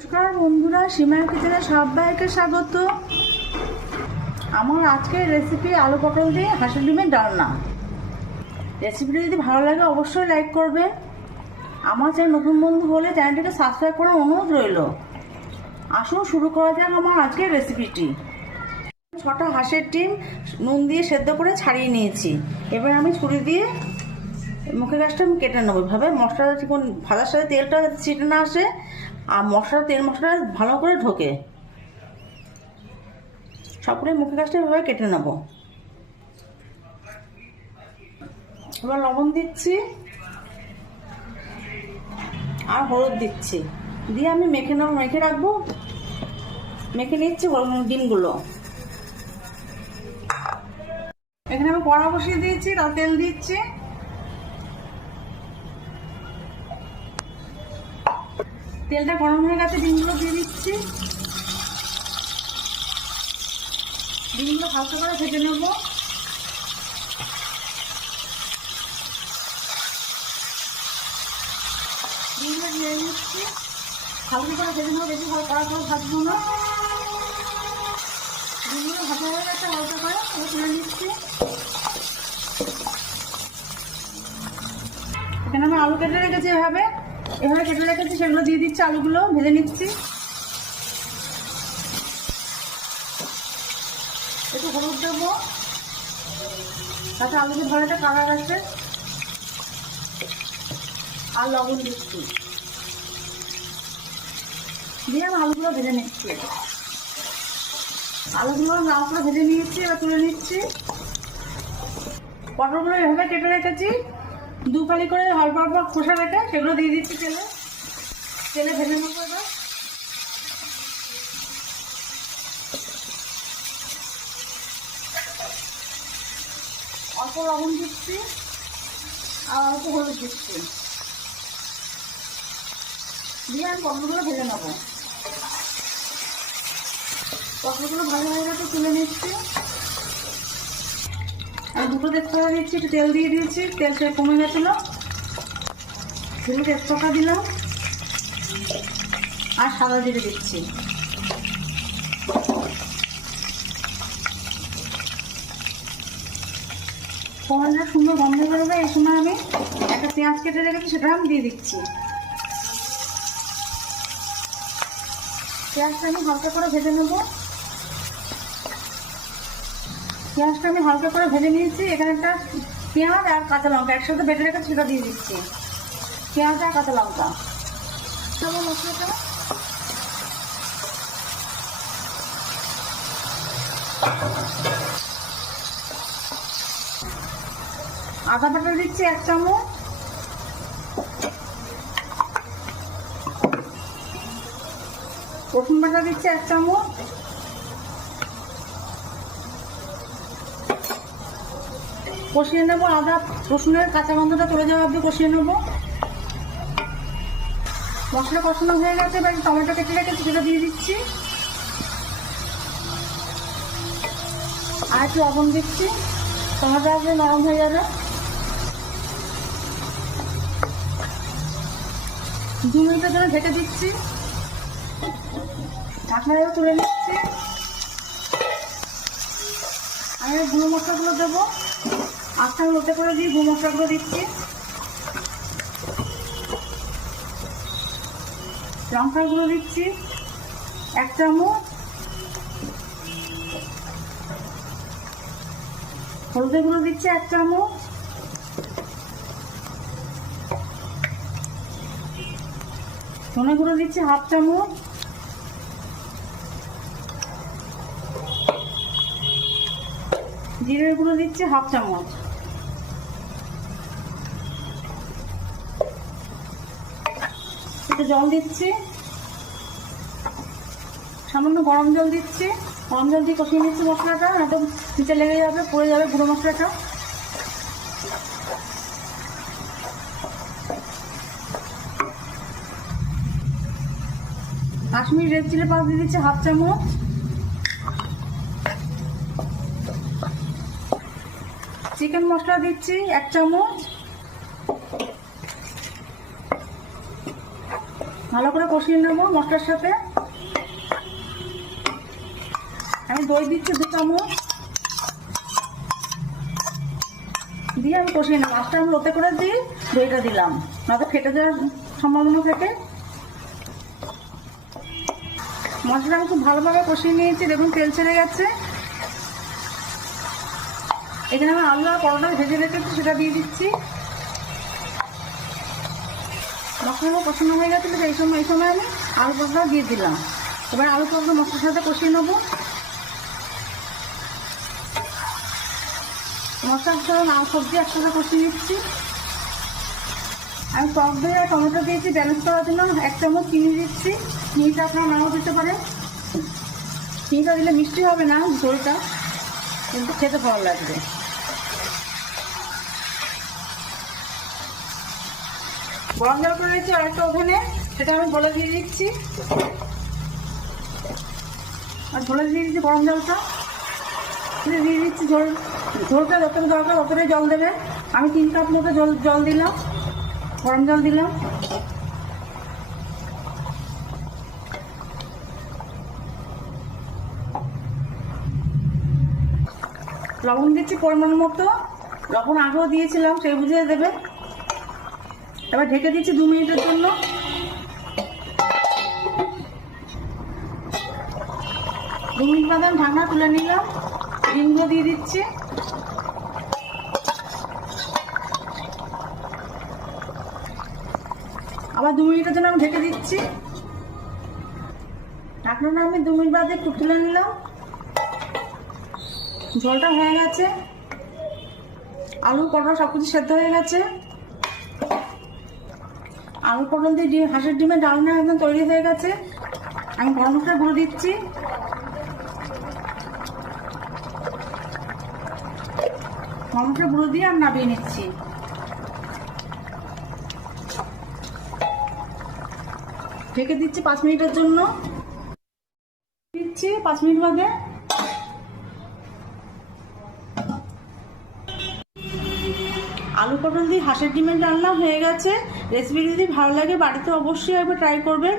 নমস্কার বন্ধুরা, সীমার কিচেনে সবাইকে স্বাগত। আমার আজকের রেসিপি আলু পটল দিয়ে হাঁসের ডিমের ডালনা। রেসিপিটা যদি ভালো লাগে অবশ্যই লাইক করবেন। আমার চ্যানেল নতুন বন্ধু হলে চ্যানেলটিকে সাবস্ক্রাইব করার অনুরোধ রইল। আসুন শুরু করা যাক আমার আজকের রেসিপিটি। 6টা হাঁসের ডিম নুন দিয়ে সেদ্ধ করে ছাড়িয়ে নিয়েছি। এবার আমি ছুরি দিয়ে মুখের গাছটা আমি কেটে নেবো। এভাবে মশলাটা ঠিক ভাজার সাথে তেলটা যাতে ছিটে না আসে আর তেল মশলা ভালো করে ঢোকে। সবগুলোই মুখের গাছটা এভাবে কেটে নেব। এবার লবণ দিচ্ছি আর হলুদ দিচ্ছি, দিয়ে আমি মেখে রাখবো। মেখে নিচ্ছি ডিমগুলো। এখানে আমি কড়া বসিয়ে দিয়েছি, তার তেল দিচ্ছি। তেলটা গরম হয়ে গেছে, ডিমগুলো দিয়ে দিচ্ছি। ডিমগুলো হালকা করে ভেজে নেব। ডিমগুলো দিয়ে নিচ্ছি, হালকা করে ভেজে নেবো, বেশি কড়া করে ভাজবো না। ডিমগুলো ভাজা হয়ে গেছে হালকা করে, তুলে নিচ্ছি। এখানে আমি আলু কেটে রেখেছি, এভাবে কেটে রেখেছি, সেগুলো দিয়ে দিচ্ছি। আলুগুলো ভেজে নিচ্ছি। একটু হলুদ দেবো, তাতে আলুকে ধরে একটা কালার আসবে। আর লবণ দিচ্ছি, দিয়ে আমি আলুগুলো ভেজে নিচ্ছি। আলুগুলো লাল করে ভেজে নিয়েছি, এবার তুলে নিচ্ছি। পটলগুলো এভাবে কেটে রেখেছি, দু ফালি করে অল্প অল্প খোসা রেখে সেগুলো দিয়ে দিচ্ছি তেলে ভেজে নেবো। এবার অল্প লবণ দিচ্ছি আর অল্প হলুদ দিচ্ছি, দিয়ে আমি পটলগুলো ভেজে নেবো। পটলগুলো ভালো হয়ে গেছে, তুলে নিচ্ছি। আর দুটো তেজপাতা দিচ্ছি, একটু তেল দিয়ে দিয়েছি। তেলটা কমে গেছিলো, দুটো তেজপাতা দিলাম আর সাদা জিরে দিচ্ছি। ফোড়নটা সুন্দর গন্ধ বেরোবে। এই সময় আমি একটা পেঁয়াজ কেটে রেখেছি, সেটা আমি দিয়ে দিচ্ছি। পেঁয়াজটা আমি হালকা করে ভেজে নেব। পেঁয়াজটা আমি হালকা করে ভেজে নিয়েছি। এখানে একটা পেঁয়াজ আর কাঁচা লঙ্কা একসাথে বেটে রেখেছি, সেটা দিয়ে দিচ্ছি। পেঁয়াজ আর কাঁচা লঙ্কা মশলাটা আদা বাটা দিচ্ছি 1 চামচ, রসুন বাটা দিচ্ছি 1 চামচ, কষিয়ে নেবো। আদা রসুনের কাঁচা গন্ধটা চলে যাওয়া অবধি কষিয়ে নেবো। মশলা কষানো হয়ে গেছে, এবার টমেটো কেটে রেখেছি, সেটা দিয়ে দিচ্ছি। আর একটু লবণ দিচ্ছি, টমেটো আসলে নরম হয়ে যাবে। 2 মিনিটের জন্য ঢেকে দিচ্ছি। ঢাকনাটা তুলে নিচ্ছি। আমি গুঁড়ো মশলাগুলো দেবো। আস্তে লোটে করে দিয়ে গুঁড়ো মশলাগুলো দিচ্ছি। লঙ্কার গুঁড়ো দিচ্ছি 1 চামচ, হলুদের গুঁড়ো দিচ্ছি 1 চামচ, ধনে গুঁড়ো দিচ্ছি 1/2 চামচ, জিরের গুঁড়ো দিচ্ছি 1/2 চামচ। একটু জল দিচ্ছি, সামান্য গরম জল দিচ্ছি। গরম জল দিয়ে কষিয়ে নিচ্ছি মশলাটা, একদম নিচে লেগে যাবে, পড়ে যাবে গুঁড়ো মশলাটা। কাশ্মীরি রেড চিলি পাউডার দিয়ে দিচ্ছি 1/2 চামচ, চিকেন মশলা দিচ্ছি 1 চামচ, ভালো করে কষিয়ে নেবো মশলার সাথে। আমি দই দিচ্ছি 2 চামচ, দিয়ে আমি কষিয়ে নেবো। মাছটা আমি লোতে করে দিয়ে দইটা দিলাম, নয়তো ফেটে যাওয়ার সম্ভাবনা থাকে। মশলা আমি খুব ভালোভাবে কষিয়ে নিয়েছি, দেখুন তেল ছেড়ে গেছে। এখানে আমি আলু আর পরোটা ভেজে রেখেছি, সেটা দিয়ে দিচ্ছি। মশলা কষানো হয়ে গেছে, এই সময় আমি আলু পরোটা দিয়ে দিলাম। এবার আলু পরোটা মশলার সাথে কষিয়ে নেবো। মশলার সাথে সবজি একসাথে কষিয়ে নিচ্ছি। আমি টক দই আর টমেটো দিয়েছি ব্যালেন্স করার জন্য। 1 চামচ চিনি দিচ্ছি, চিনিটা আপনারা নাও দিতে পারেন। চিনিটা দিলে মিষ্টি হবে না দইটা, কিন্তু খেতে ভালো লাগবে। গরম জল করে রেখেছি আরেকটা ওভেনে, সেটা আমি বলে দিয়ে দিচ্ছি। আর ঝোলে দিয়ে দিচ্ছি গরম জলটা, দিয়ে দিচ্ছি ঝোলটা যতটা দরকার ততটাই জল দেবে। আমি 3 কাপ মতো জল দিলাম, গরম জল দিলাম। লবণ দিচ্ছি পরিমাণ মতো, লবণ আগেও দিয়েছিলাম, সেই বুঝিয়ে দেবে। এবার ঢেকে দিচ্ছি 2 মিনিটের জন্য। 2 মিনিট বাদে আমি ঢাকনা তুলে নিলাম, ডিমগুলো দিয়ে দিচ্ছি। আবার 2 মিনিটের জন্য আমি ঢেকে দিচ্ছি। ঢাকনাটা আমি 2 মিনিট বাদে একটু তুলে নিলাম। ঝোলটা হয়ে গেছে, আলু পটল সবকিছু সেদ্ধ হয়ে গেছে। আলু পটল দিয়ে হাঁসের ডিমের ডালনা একদম তৈরি হয়ে গেছে। আমি গরম মশলা গুঁড়ো দিচ্ছি। গরম মশলা গুঁড়ো দিয়ে আমি নামিয়ে নিচ্ছি। ঢেকে দিচ্ছি 5 মিনিটের জন্য। দিচ্ছি 5 মিনিট বাদে। আলু পটল দিয়ে হাঁসের ডিমের ডালনা হয়ে গেছে। রেসিপি যদি ভালো লাগে বাড়িতে অবশ্যই একবার ট্রাই করবেন।